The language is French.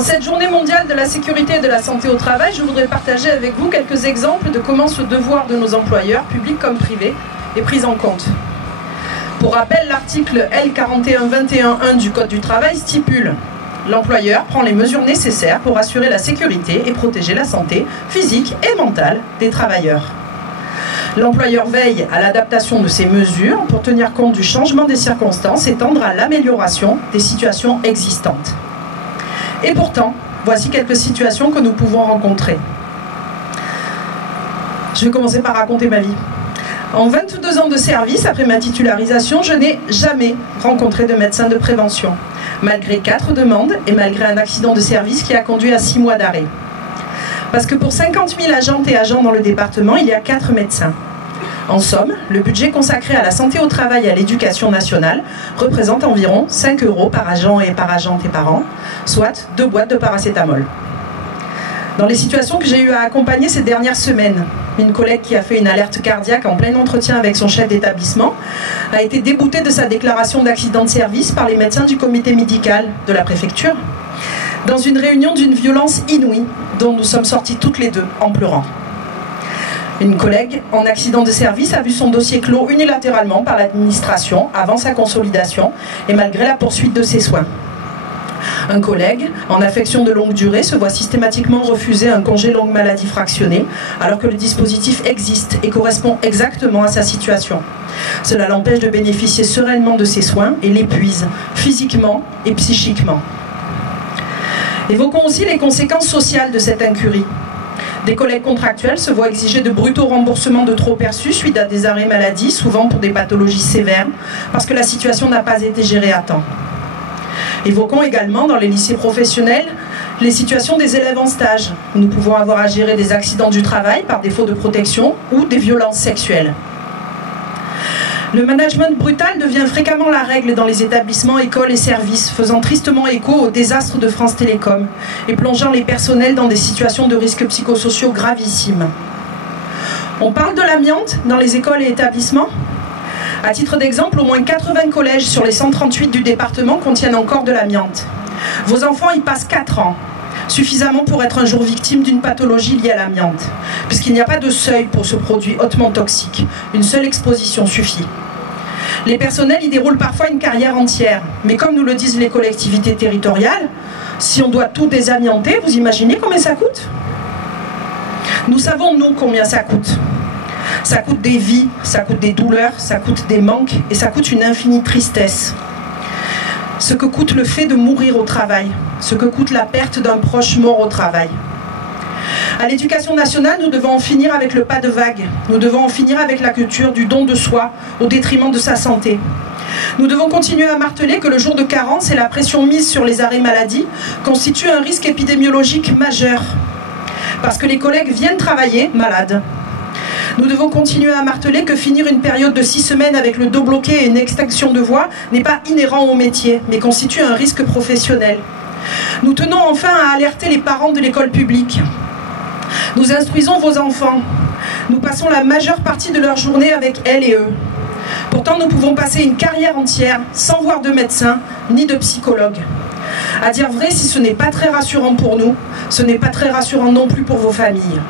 En cette journée mondiale de la sécurité et de la santé au travail, je voudrais partager avec vous quelques exemples de comment ce devoir de nos employeurs, publics comme privés, est pris en compte. Pour rappel, l'article L4121.1 du Code du travail stipule « L'employeur prend les mesures nécessaires pour assurer la sécurité et protéger la santé physique et mentale des travailleurs. L'employeur veille à l'adaptation de ces mesures pour tenir compte du changement des circonstances et tendre à l'amélioration des situations existantes. » Et pourtant, voici quelques situations que nous pouvons rencontrer. Je vais commencer par raconter ma vie. En 22 ans de service, après ma titularisation, je n'ai jamais rencontré de médecin de prévention, malgré 4 demandes et malgré un accident de service qui a conduit à 6 mois d'arrêt. Parce que pour 50 000 agentes et agents dans le département, il y a 4 médecins. En somme, le budget consacré à la santé au travail et à l'éducation nationale représente environ 5 € par agent et par agente et par an, soit 2 boîtes de paracétamol. Dans les situations que j'ai eu à accompagner ces dernières semaines, une collègue qui a fait une alerte cardiaque en plein entretien avec son chef d'établissement a été déboutée de sa déclaration d'accident de service par les médecins du comité médical de la préfecture, dans une réunion d'une violence inouïe dont nous sommes sortis toutes les deux en pleurant. Une collègue en accident de service a vu son dossier clos unilatéralement par l'administration avant sa consolidation et malgré la poursuite de ses soins. Un collègue en affection de longue durée se voit systématiquement refuser un congé longue maladie fractionné alors que le dispositif existe et correspond exactement à sa situation. Cela l'empêche de bénéficier sereinement de ses soins et l'épuise physiquement et psychiquement. Évoquons aussi les conséquences sociales de cette incurie. Des collègues contractuels se voient exiger de brutaux remboursements de trop perçus suite à des arrêts maladie, souvent pour des pathologies sévères, parce que la situation n'a pas été gérée à temps. Évoquons également dans les lycées professionnels les situations des élèves en stage. Nous pouvons avoir à gérer des accidents du travail par défaut de protection ou des violences sexuelles. Le management brutal devient fréquemment la règle dans les établissements, écoles et services, faisant tristement écho au désastre de France Télécom et plongeant les personnels dans des situations de risques psychosociaux gravissimes. On parle de l'amiante dans les écoles et établissements ? À titre d'exemple, au moins 80 collèges sur les 138 du département contiennent encore de l'amiante. Vos enfants y passent 4 ans, suffisamment pour être un jour victime d'une pathologie liée à l'amiante, puisqu'il n'y a pas de seuil pour ce produit hautement toxique. Une seule exposition suffit. Les personnels y déroulent parfois une carrière entière, mais comme nous le disent les collectivités territoriales, si on doit tout désamianter, vous imaginez combien ça coûte ? Nous savons, nous, combien ça coûte. Ça coûte des vies, ça coûte des douleurs, ça coûte des manques et ça coûte une infinie tristesse. Ce que coûte le fait de mourir au travail, ce que coûte la perte d'un proche mort au travail. À l'éducation nationale, nous devons en finir avec le pas de vague. Nous devons en finir avec la culture du don de soi au détriment de sa santé. Nous devons continuer à marteler que le jour de carence et la pression mise sur les arrêts maladie constituent un risque épidémiologique majeur. Parce que les collègues viennent travailler malades. Nous devons continuer à marteler que finir une période de 6 semaines avec le dos bloqué et une extinction de voix n'est pas inhérent au métier, mais constitue un risque professionnel. Nous tenons enfin à alerter les parents de l'école publique. Nous instruisons vos enfants. Nous passons la majeure partie de leur journée avec elles et eux. Pourtant, nous pouvons passer une carrière entière sans voir de médecin ni de psychologue. À dire vrai, si ce n'est pas très rassurant pour nous, ce n'est pas très rassurant non plus pour vos familles.